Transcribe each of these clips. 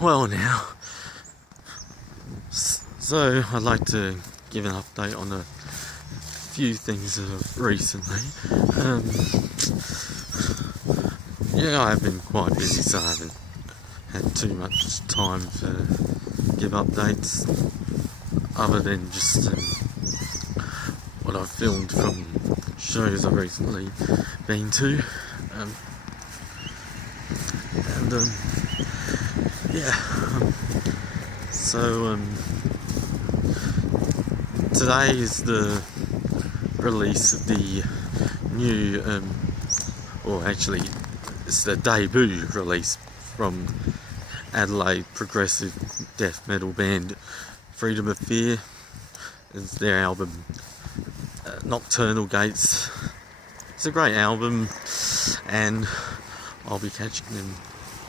Well now, so I'd like to give an update on a few things recently. I've been quite busy, so I haven't had too much time to give updates, other than just what I've filmed from shows I've recently been to. Today is the release of the new, it's the debut release from Adelaide progressive death metal band Freedom of Fear. It's their album Nocturnal Gates. It's a great album, and I'll be catching them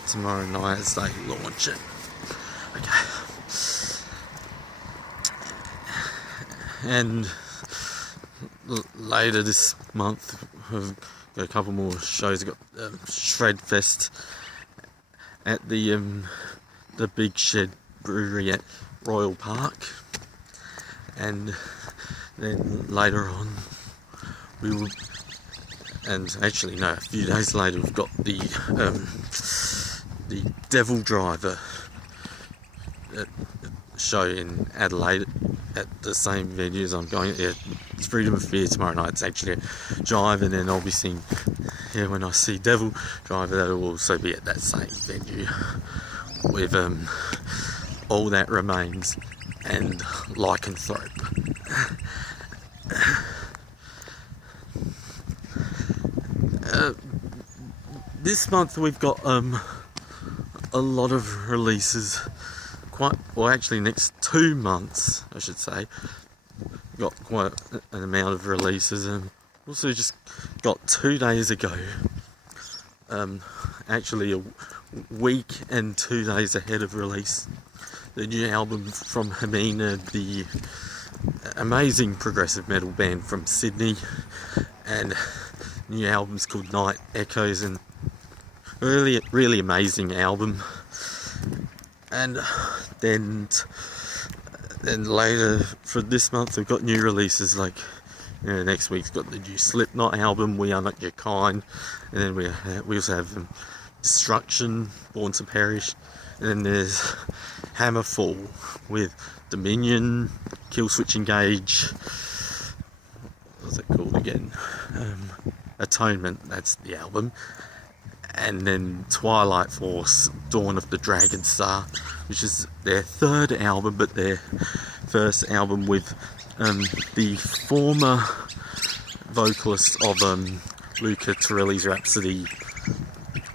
tomorrow night as they launch it. Okay. And later this month, we've got a couple more shows. We've got Shredfest at the Big Shed Brewery at Royal Park, and then later on a few days later we've got the Devil Driver show in Adelaide at the same venue as I'm going. It's Freedom of Fear tomorrow night. It's actually a drive, and then I'll be seeing, when I see Devil Driver, that'll also be at that same venue with All That Remains and Lycanthrope. This month we've got a lot of releases. Next 2 months, I should say, we've got quite an amount of releases. And also just got 2 days ago, actually a week and 2 days ahead of release, the new album from Hamina, the amazing progressive metal band from Sydney. And new album's called Night Echoes, and really amazing album. And then later for this month we've got new releases, like next week's got the new Slipknot album, We Are Not Your Kind, and then we also have Destruction, Born to Perish, and then there's Hammerfall with Dominion, Killswitch Engage, what's it called again? Atonement, that's the album. And then Twilight Force, Dawn of the Dragon Star, which is their third album, but their first album with the former vocalist of Luca Turilli's Rhapsody,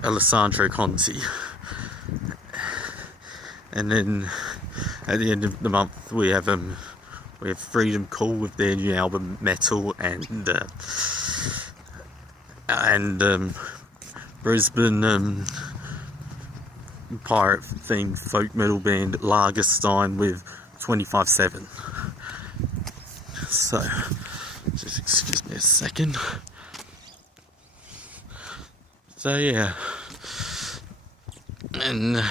Alessandro Conti. And then at the end of the month we have Freedom Call with their new album Metal, and Brisbane pirate themed folk metal band Lagerstein with 25/7. So just excuse me a second. So and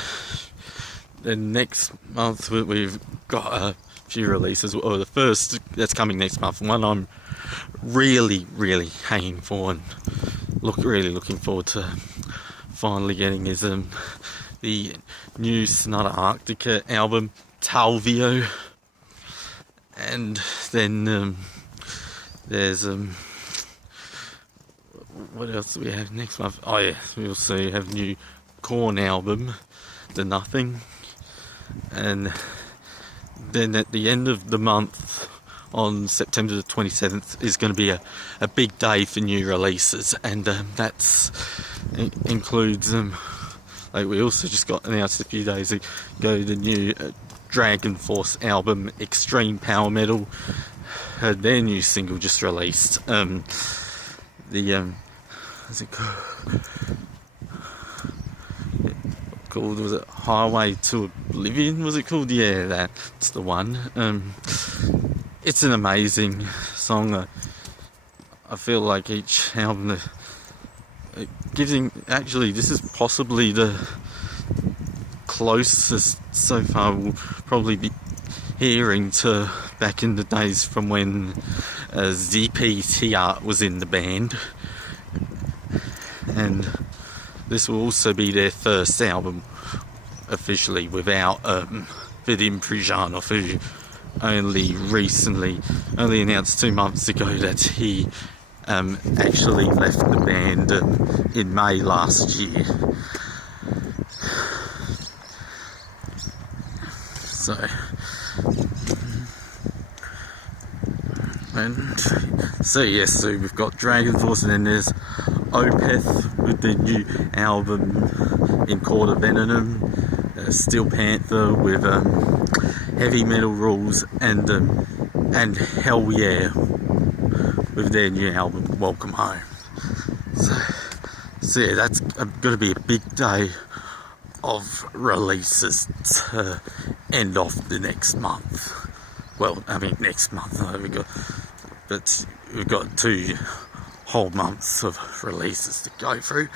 then next month we've got a few releases. Or the first that's coming next month, one I'm really hanging for and looking forward to finally getting, is the new Sonata Arctica album Talvio. And then there's what else do we have next month? We also have new Korn album, The Nothing. And then at the end of the month, on September the 27th, is going to be a big day for new releases, and that's includes we also just got announced a few days ago the new Dragon Force album Extreme Power Metal. Their new single just released. What's it called? Was it Highway to Oblivion? Was it called? Yeah, that's the one. It's an amazing song. I feel like each album it gives him, actually this is possibly the closest so far we'll probably be hearing to back in the days from when ZPTR was in the band, and this will also be their first album officially without Vadim Pruzhanov, who only announced 2 months ago that he actually left the band in May last year. So we've got Dragon Force, and then there's Opeth with the new album In Court of Venom, Steel Panther with Heavy Metal Rules, and Hell Yeah with their new album Welcome Home. So yeah, that's going to be a big day of releases to end off the next month. Well, I mean next month, we've got 2 whole months of releases to go through.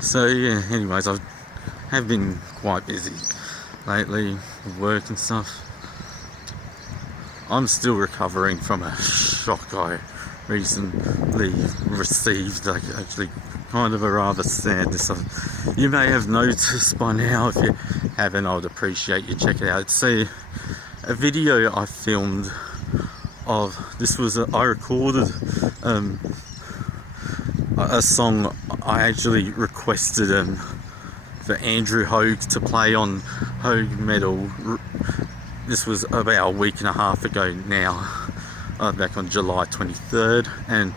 So yeah, anyways, I have been quite busy lately with work and stuff. I'm still recovering from a shock I recently received, like actually kind of a rather sadness. You may have noticed by now. If you haven't, I would appreciate you check it out. It's a video I filmed of, I recorded a song I actually requested for Andrew Hogue to play on Hogue Metal. This was about a week and a half ago now, back on July 23rd, and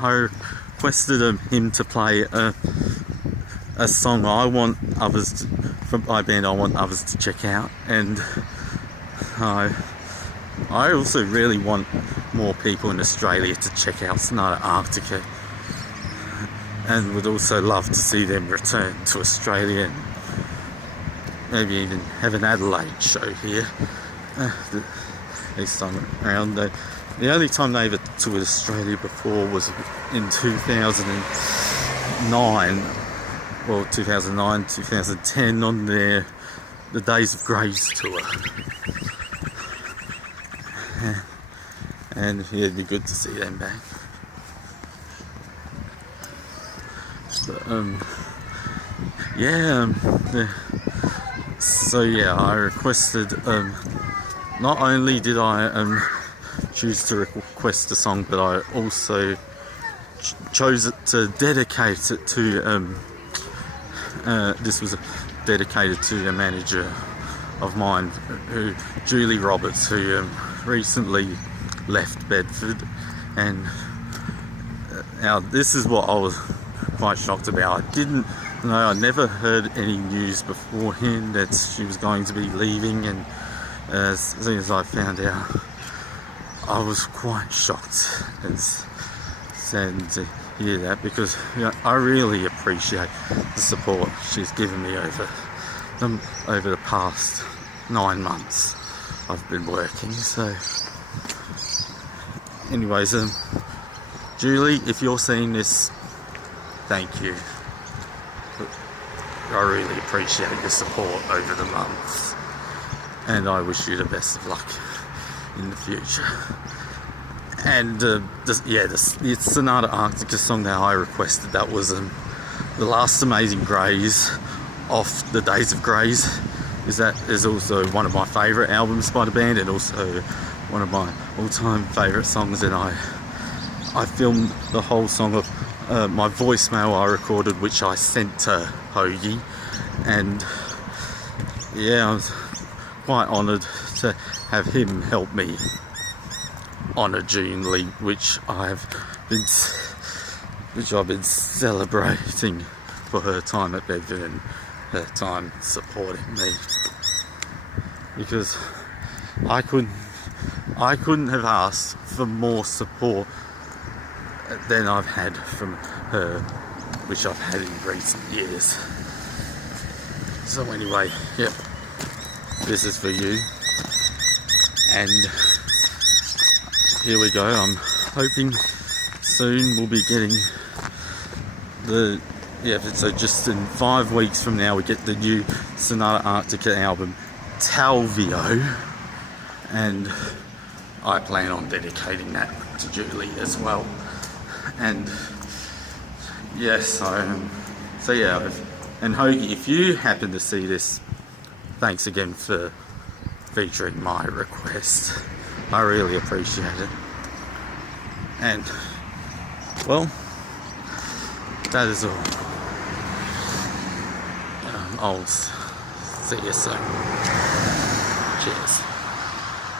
I requested him to play a song I want others from my band I want others to check out, and I also really want more people in Australia to check out Sonata Arctica, and would also love to see them return to Australia and maybe even have an Adelaide show here this time around. The only time they ever toured Australia before was in 2009, 2010 on the Days of Grace tour. And yeah, it'd be good to see them back. But, so yeah, I requested, not only did I choose to request a song, but I also chose it to dedicate it to, this was dedicated to a manager of mine, Juli Roberts, who recently left Bedford. And now this is what I was quite shocked about. I never heard any news beforehand that she was going to be leaving, and as soon as I found out, I was quite shocked and saddened to hear that, because I really appreciate the support she's given me over the past 9 months I've been working. So anyways, Julie, if you're seeing this, thank you. I really appreciate your support over the months, and I wish you the best of luck in the future. And the Sonata Arctica song that I requested, that was The Last Amazing Grays off the Days of Grays, is also one of my favourite albums by the band, and also one of my all-time favourite songs. And I filmed the whole song of my voicemail I recorded, which I sent to Hoagie, and yeah, I was quite honoured to have him help me honour June Lee, which I've been celebrating for her time at Bedford and her time supporting me, because I couldn't have asked for more support than I've had from her, which I've had in recent years. So anyway, yep, this is for you, and here we go. I'm hoping soon we'll be getting So just in 5 weeks from now we get the new Sonata Arctica album, Talvio, and I plan on dedicating that to Julie as well. And yes, so yeah, and Hoagie, if you happen to see this, thanks again for featuring my request. I really appreciate it. And well, that is all. I'll see you soon. Cheers.